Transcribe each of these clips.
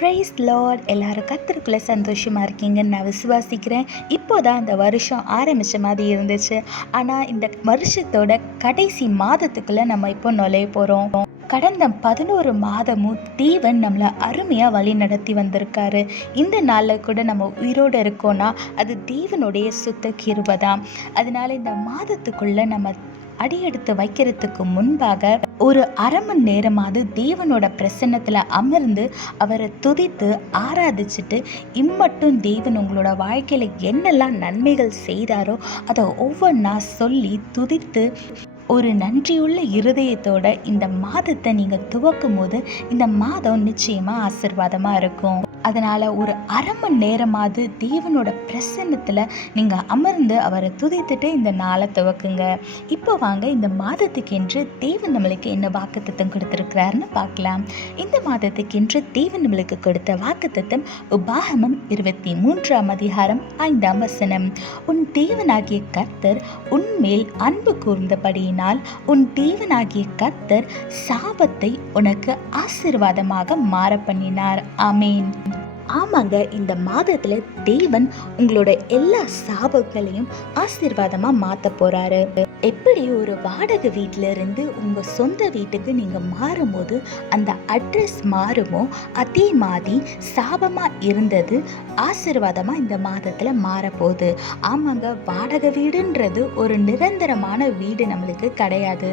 Price Lord. எல்லாரும் கர்த்தருக்குள்ள சந்தோஷமா இருக்கீங்கன்னு நான் விசுவாசிக்கிறேன். இப்போதான் இந்த வருஷம் ஆரம்பிச்ச மாதிரி இருந்துச்சு. ஆனால் இந்த வருஷத்தோட கடைசி மாதத்துக்குள்ள நம்ம இப்போ நுழைய போகிறோம். கடந்த 11 மாதமும் தேவன் நம்மளை அருமையாக வழி நடத்தி வந்திருக்காரு. இந்த நாளில் கூட நம்ம உயிரோடு இருக்கோன்னா அது தேவனுடைய சுத்த கிருபை தான். அதனால இந்த மாதத்துக்குள்ள நம்ம அடியெடுத்து வைக்கிறதுக்கு முன்பாக ஒரு அரை மணி நேரமாவது தேவனோட பிரசன்னத்தில் அமர்ந்து அவரை துதித்து ஆராதிச்சுட்டு இம்மட்டும் தேவன் உங்களோட வாழ்க்கையில் என்னெல்லாம் நன்மைகள் செய்தாரோ அதை ஒவ்வொன்றா சொல்லி துதித்து ஒரு நன்றியுள்ள இருதயத்தோட இந்த மாதத்தை நீங்கள் துவக்கும் போது இந்த மாதம் நிச்சயமாக ஆசீர்வாதமாக இருக்கும். அதனால் ஒரு அரை மணி நேரமாவது தேவனோட பிரசன்னத்தில் நீங்கள் அமர்ந்து அவரை துதித்துட்டு இந்த நாளை துவக்குங்க. இப்போ வாங்க இந்த மாதத்துக்கென்று தேவன் நம்மளுக்கு என்ன வாக்குத்தத்தம் கொடுத்துருக்கிறாருன்னு பார்க்கலாம். இந்த மாதத்துக்கென்று தேவன் நம்மளுக்கு கொடுத்த வாக்குத்தத்தம் உபாகமம் 23ஆம் அதிகாரம் 5ஆம் வசனம். உன் தேவனாகிய கர்த்தர் உன்மேல் அன்பு கூர்ந்தபடியினால் உன் தேவனாகிய கர்த்தர் சாபத்தை உனக்கு ஆசீர்வாதமாக மாற பண்ணினார். ஆமேன். ஆமாங்க, இந்த மாதத்தில் தேவன் உங்களோட எல்லா சாபங்களையும் ஆசீர்வாதமாக மாற்ற போகிறாரு. எப்படி ஒரு வாடகை வீட்டில் இருந்து உங்கள் சொந்த வீட்டுக்கு நீங்கள் மாறும்போது அந்த அட்ரஸ் மாறுமோ அதே மாதிரி சாபமாக இருந்தது ஆசீர்வாதமாக இந்த மாதத்தில் மாறப்போகுது. ஆமாங்க, வாடகை வீடுன்றது ஒரு நிரந்தரமான வீடு நம்மளுக்கு கிடையாது.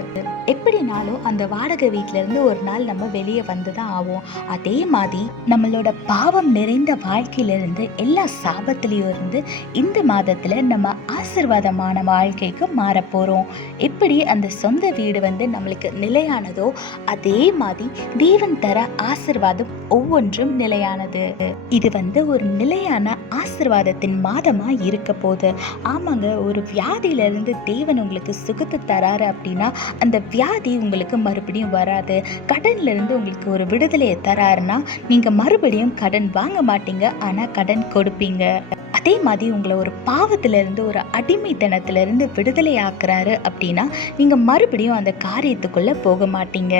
எப்படினாலும் அந்த வாடகை வீட்டிலேருந்து ஒரு நாள் நம்ம வெளியே வந்து தான் ஆகும். அதே மாதிரி நம்மளோட பாவம் நிறைந்த வாழ்க்கையிலிருந்து எல்லா சாபத்திலையும் இருந்து இந்த மாதத்தில் நம்ம ஆசீர்வாதமான வாழ்க்கைக்கு மாறப்போகிறோம். எப்படி அந்த சொந்த வீடு நம்மளுக்கு நிலையானதோ அதே மாதிரி தேவன் தர ஆசீர்வாதம் ஒவ்வொன்றும் நிலையானது. இது ஒரு நிலையான ஆசீர்வாதத்தின் மாதமா இருக்க போகுது. ஆமாங்க, ஒரு வியாதியிலிருந்து தேவன் உங்களுக்கு சுகத்தை தராரு அப்படின்னா அந்த வியாதி உங்களுக்கு மறுபடியும் வராது. கடன்ல இருந்து உங்களுக்கு ஒரு விடுதலையை தராருன்னா நீங்க மறுபடியும் கடன் வாங்க மாட்டீங்க, ஆனா கடன் கொடுப்பீங்க. அதே மாதிரி உங்களை ஒரு பாவத்திலிருந்து ஒரு அடிமைத்தனத்திலிருந்து விடுதலை ஆக்குறாரு அப்படின்னா நீங்க மறுபடியும் அந்த காரியத்துக்குள்ள போக மாட்டீங்க.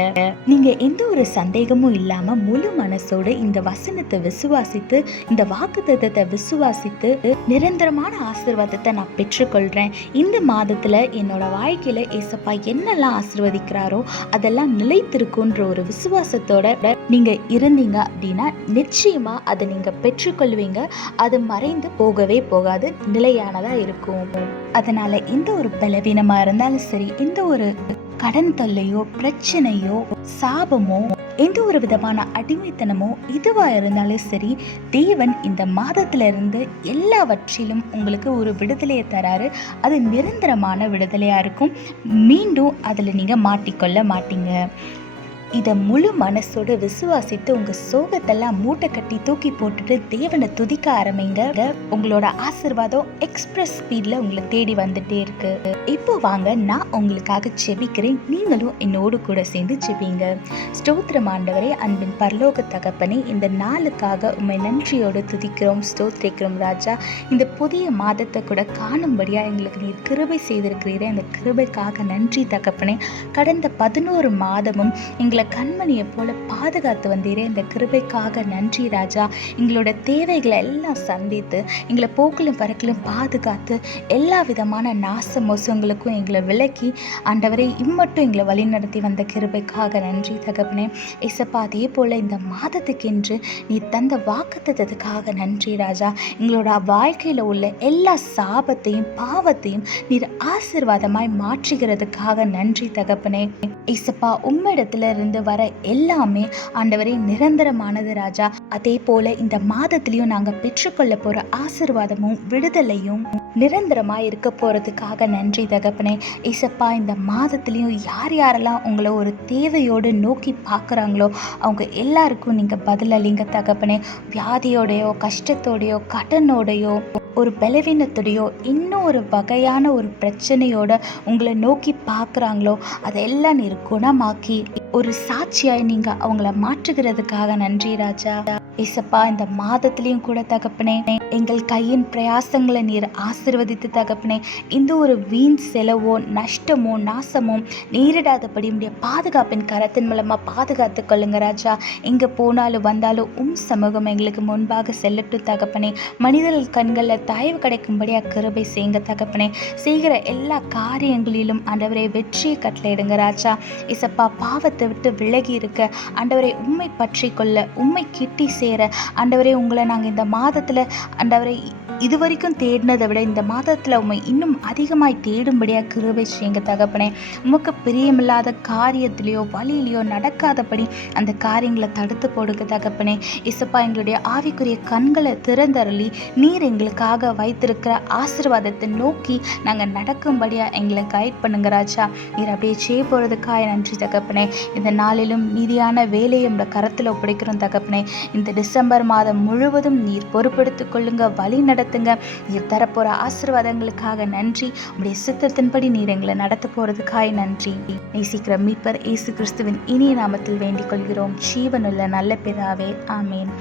நீங்க எந்த ஒரு சந்தேகமும் இல்லாம முழு மனசோடு இந்த வசனத்தை விசுவாசித்து இந்த வாக்குத்தத்தத்தை விசுவாசித்து நிரந்தரமான ஆசீர்வாதத்தை நான் பெற்றுக்கொள்றேன். இந்த மாதத்துல என்னோட வாழ்க்கையில ஏசப்பா என்னெல்லாம் ஆசீர்வதிக்கிறாரோ அதெல்லாம் நிலைத்திருக்குன்ற ஒரு விசுவாசத்தோட நீங்க இருந்தீங்க அப்படின்னா நிச்சயமா அதை நீங்க பெற்றுக்கொள்வீங்க. அது மறைந்து போகவே போகாது, நிலையானதா இருக்கும். அதனால எந்த ஒரு பலவீனமா இருந்தாலும் சரி, எந்த ஒரு கடன் தொல்லையோ பிரச்சனையோ சாபமோ எந்த ஒரு விதமான அடிமைத்தனமோ இதுவா இருந்தாலும் சரி, தேவன் இந்த மாதத்துல இருந்து எல்லாவற்றிலும் உங்களுக்கு ஒரு விடுதலையை தராரு. அது நிரந்தரமான விடுதலையா இருக்கும். மீண்டும் அதுல நீங்க மாட்டிக்கொள்ள மாட்டீங்க. இதை முழு மனசோட விசுவாசித்து உங்க சோகத்தெல்லாம் மூட்டை கட்டி தூக்கி போட்டுட்டு தேவனை துதிக்க ஆரம்பிங்க. உங்களோட ஆசீர்வாதம் எக்ஸ்பிரஸ் ஸ்பீட்ல உங்களை தேடி வந்துட்டே இருக்கு. இப்போ வாங்க, நான் உங்களுக்காக செபிக்கிறேன், நீங்களும் என்னோடு கூட சேர்ந்து செபிங்க. ஸ்தோத்திரம் ஆண்டவரே, அன்பின் பரலோக தகப்பனே, இந்த நாளுக்காக உண்மை நன்றியோடு துதிக்கிறோம், ஸ்தோத்திரிக்கிறோம் ராஜா. இந்த புதிய மாதத்தை கூட காணும்படியா எங்களுக்கு நீ கிருபை செய்திருக்கிறீரே, இந்த கிருபைக்காக நன்றி தகப்பனே. கடந்த 11 மாதமும் எங்களை கண்மணியை போல பாதுகாத்து வந்தீரே, இந்த கிருபைக்காக நன்றி ராஜா. எங்களோட தேவைகளை எல்லாம் சந்தித்து எங்களை போக்கிலும் பறக்கிலும் பாதுகாத்து எல்லா விதமான நாச மோசங்களுக்கும் எங்களை விலக்கி ஆண்டவரே இம்மட்டும் எங்களை வழி நடத்தி வந்த கிருபைக்காக நன்றி தகப்பனே. ஏசப்பா, அதே போல இந்த மாதத்துக்கென்று நீ தந்த வாக்குத்தத்தத்துக்காக நன்றி ராஜா. எங்களோட வாழ்க்கையில உள்ள எல்லா சாபத்தையும் பாவத்தையும் நீர் ஆசீர்வாதமாய் மாற்றுகிறதுக்காக நன்றி தகப்பனே. ஏசப்பா, உம்மிடத்துல இருந்து வர எல்லாமே ஆண்டவரே நிரந்தரமானது ராஜா. அதே போல இந்த மாதத்திலையும் நாங்க பெற்றுக்கொள்ள போற ஆசீர்வாதமும் விடுதலையும் நிரந்தரமா இருக்க போறதுக்காக நன்றி தகப்பனே. ஏசப்பா, இந்த மாதத்திலையும் யார் யாரெல்லாம் உங்களை ஒரு தேவையோடு நோக்கி பார்க்குறாங்களோ அவங்க எல்லாருக்கும் நீங்க பதிலளிங்க தகப்பனே. வியாதியோடையோ கஷ்டத்தோடையோ கடனோடையோ ஒரு பலவீனத்தோடையோ இன்னும் ஒரு வகையான ஒரு பிரச்சனையோட உங்களை நோக்கி பார்க்குறாங்களோ அதெல்லாம் நீர் குணமாக்கி ஒரு சாட்சியாய் நீங்க அவங்கள மாற்றுகிறதுக்காக நன்றி ராஜா. ஏசப்பா, இந்த மாதத்திலையும் கூட தகப்பனே, எங்கள் கையின் பிரயாசங்களை நீர் ஆசீர்வதித்து தகப்பனே, இந்த ஒரு வீண் செலவோ நஷ்டமோ நாசமோ நேரிடாதபடி உடைய பாதுகாப்பின் கரத்தின் மூலமா பாதுகாத்து கொள்ளுங்க ராஜா. எங்க போனாலும் வந்தாலும் சமூகம் எங்களுக்கு முன்பாக செல்லட்டும் தகப்பனே. மனிதர்கள் கண்களில் தயவு கிடைக்கும்படியா கிருபை செய்யுங்க தகப்பனே. செய்கிற எல்லா காரியங்களிலும் ஆண்டவரை வெற்றியை கட்டளையிடுங்க ராஜா. ஏசப்பா, பாவத்தை விட்டு விலகி இருக்க ஆண்டவரை உம்மை பற்றி கொள்ள, உம்மை கிட்டி சேர ஆண்டவரே, உங்களை நாங்கள் இந்த மாதத்தில் ஆண்டவரை இதுவரைக்கும் தேடினதை விட இந்த மாதத்தில் உண்மை இன்னும் அதிகமாய் தேடும்படியாக கிருபை செய்யுங்க தகப்பனே. உமக்கு பிரியமில்லாத காரியத்திலையோ வழியிலையோ நடக்காதபடி அந்த காரியங்களை தடுத்து போடுங்க தகப்பனே. இசப்பா, எங்களுடைய ஆவிக்குரிய கண்களை திறந்தருளி நீர் எங்களுக்காக வைத்திருக்கிற ஆசீர்வாதத்தை நோக்கி நாங்கள் நடக்கும்படியாக எங்களை கைட் பண்ணுங்க ராஜா. நீர் அப்படியே செய்ய போகிறதுக்காக நன்றி தகப்பனே. இந்த நாளிலும் நீதியான வேலையை உங்களோட கரத்தில் ஒப்படைக்கிறோம் தகப்பனே. இந்த டிசம்பர் மாதம் முழுவதும் நீர் பொறுப்பெடுத்துக் கொள்ளுங்க, வழி நடத்துங்க. நீர் தரப்போற ஆசீர்வாதங்களுக்காக நன்றி. உடைய சித்தத்தின்படி நீர் எங்களை நடத்த போறதுக்காக நன்றி. நேசிக்கிற மீட்பர் இயேசு கிறிஸ்துவின் இனிய நாமத்தில் வேண்டிக் கொள்கிறோம், ஜீவனுள்ள நல்ல பிதாவே, ஆமேன்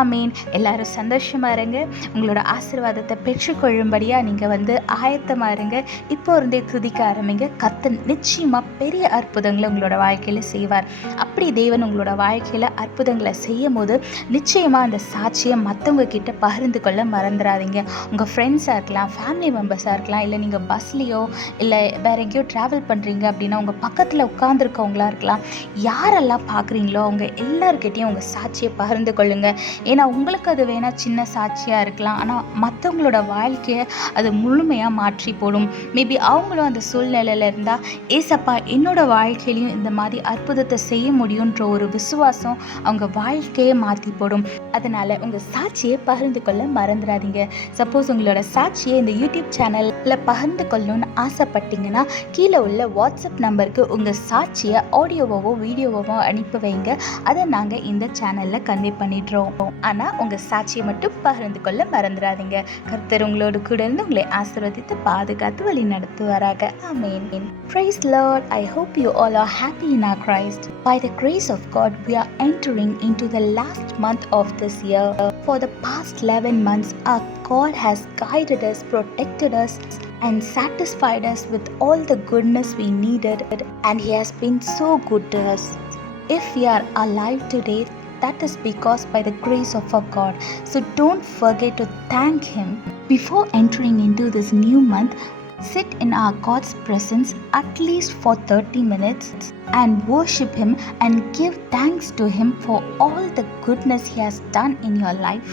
ஆமேன். எல்லாரும் சந்தோஷமா இருங்க. உங்களோட ஆசீர்வாதத்தை பெற்றுக்கொள்ளும்படியா நீங்க ஆயத்தமா இருங்க. இப்போ இருந்தே துதிக்க ஆரம்பிங்க. கர்த்தர் நிச்சயமா பெரிய அற்புதங்களை உங்களோட வாழ்க்கையில செய்வார். அப்படி தேவன் உங்களோட வாழ்க்கையில அற்புதங்களை செய்யும் போது நிச்சயமா அந்த சாட்சியை மற்றவங்க கிட்ட பகிர்ந்து கொள்ள மறந்துடாதீங்க. உங்கள் ஃப்ரெண்ட்ஸாக இருக்கலாம், ஃபேமிலி மெம்பர்ஸாக இருக்கலாம், இல்லை நீங்கள் பஸ்லேயோ இல்லை வேற எங்கேயோ ட்ராவல் பண்ணுறீங்க அப்படின்னா உங்கள் பக்கத்தில் உட்காந்துருக்கவங்களா இருக்கலாம். யாரெல்லாம் பார்க்குறீங்களோ அவங்க எல்லாருக்கிட்டையும் உங்கள் சாட்சியை பகிர்ந்து கொள்ளுங்கள். ஏன்னா உங்களுக்கு அது வேணால் சின்ன சாட்சியாக இருக்கலாம், ஆனால் மற்றவங்களோட வாழ்க்கையை அது முழுமையாக மாற்றி போடும். மேபி அவங்களும் அந்த சூழ்நிலையில் இருந்தால், ஏசப்பா என்னோட வாழ்க்கையிலையும் இந்த மாதிரி அற்புதத்தை செய்ய முடியுன்ற ஒரு விசுவாசம் அவங்க வாழ்க்கையை மாற்றி போடும். அதனால் உங்கள் சாட்சியை பகிர்ந்து கொள்ள மறந்துடாதீங்க. சப்போஸ் உங்களோட சாட்சியை இந்த யூடியூப் சேனலில் பகிர்ந்து கொள்ளணும்னு ஆசைப்பட்டீங்கன்னா கீழே உள்ள வாட்ஸ்அப் நம்பருக்கு உங்கள் சாட்சியை ஆடியோவோ வீடியோவோ அனுப்பி வைங்க. அதை நாங்கள் இந்த சேனலில் கன்வே பண்ணிடுறோம். ஆனால் உங்கள் சாட்சியை மட்டும் பகிர்ந்து கொள்ள மறந்துடாதீங்க. கர்த்தர் உங்களோடு கூட இருந்து உங்களை ஆசீர்வதித்து பாதுகாத்து வழி நடத்துவாராக. ஆமென். Praise Lord. I hope you all are happy in our Christ. By the grace of God, we are entering into the last month of this year. For the past 11 months, our God has guided us, protected us, and satisfied us with all the goodness we needed, and He has been so good to us. If we are alive today, that is because by the grace of our God. So don't forget to thank Him. Before entering into this new month, sit in our God's presence at least for 30 minutes and worship Him and give thanks to Him for all the goodness He has done in your life.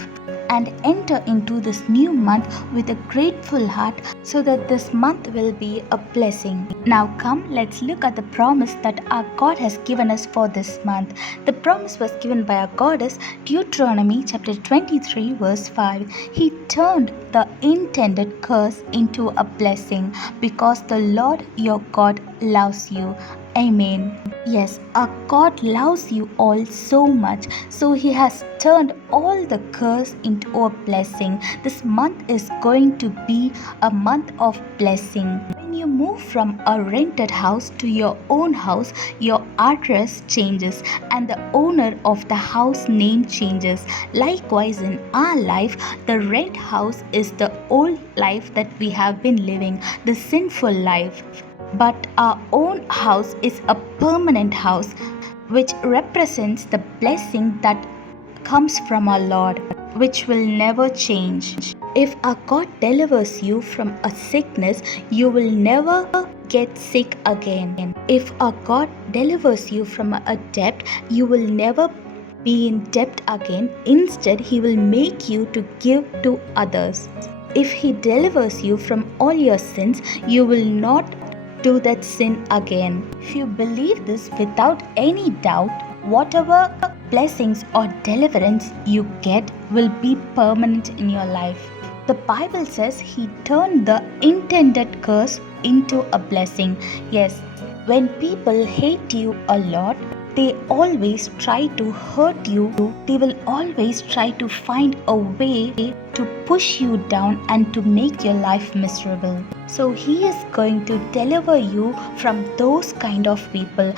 And enter into this new month with a grateful heart so that this month will be a blessing. Now come, let's look at the promise that our God has given us for this month. The promise was given by our God is Deuteronomy chapter 23 verse 5. He turned the intended curse into a blessing because the Lord your God loves you. Amen. Yes, our God loves you all so much, so He has turned all the curse into a blessing. This month is going to be a month of blessing. When you move from a rented house to your own house, your address changes and the owner of the house name changes. Likewise, in our life, the rent house is the old life that we have been living, the sinful life. But our own house is a permanent house, which represents the blessing that comes from our Lord, which will never change. If our God delivers you from a sickness, you will never get sick again. If our God delivers you from a debt, you will never be in debt again. Instead, He will make you to give to others. If He delivers you from all your sins, you will not do that sin again. If you believe this without any doubt, whatever blessings or deliverance you get will be permanent in your life. The Bible says He turned the intended curse into a blessing. Yes, when people hate you a lot, They always try to hurt you. They will always try to find a way to push you down and to make your life miserable. So He is going to deliver you from those kind of people,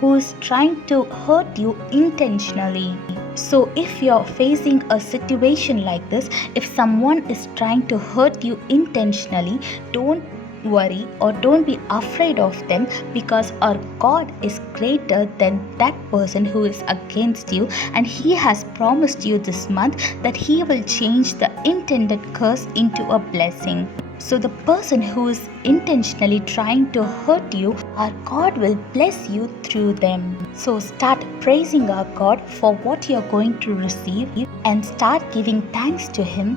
who is trying to hurt you intentionally. So if you're facing a situation like this, if someone is trying to hurt you intentionally, don't worry or don't be afraid of them, because our God is greater than that person who is against you, and He has promised you this month that He will change the intended curse into a blessing. So the person who is intentionally trying to hurt you, our God will bless you through them. So start praising our God for what you're going to receive and start giving thanks to Him,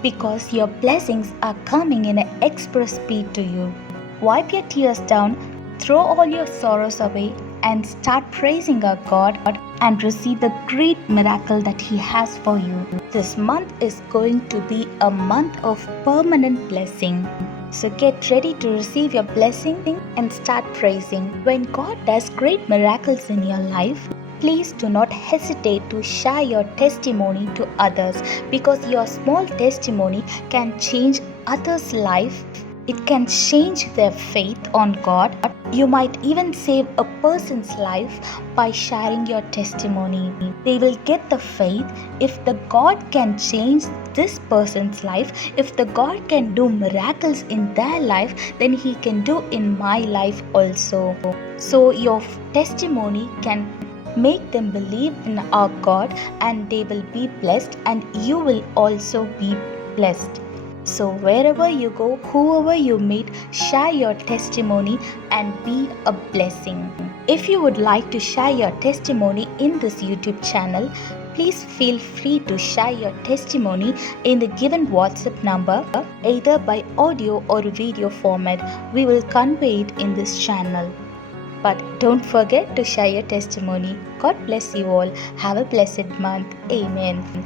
because your blessings are coming in an express speed to you. Wipe your tears down, throw all your sorrows away, and start praising our God and receive the great miracle that He has for you. This month is going to be a month of permanent blessing. So get ready to receive your blessing and start praising. When God does great miracles in your life, please do not hesitate to share your testimony to others, because your small testimony can change others' life. It can change their faith on God. You might even save a person's life by sharing your testimony. They will get the faith. If the God can change this person's life, if the God can do miracles in their life, then He can do in my life also. So your testimony can make them believe in our God, and they will be blessed, and you will also be blessed. So wherever you go, whoever you meet, share your testimony and be a blessing. If you would like to share your testimony in this YouTube channel, please feel free to share your testimony in the given WhatsApp number, either by audio or video format. We will convey it in this channel. But don't forget to share your testimony. God bless you all. Have a blessed month. Amen.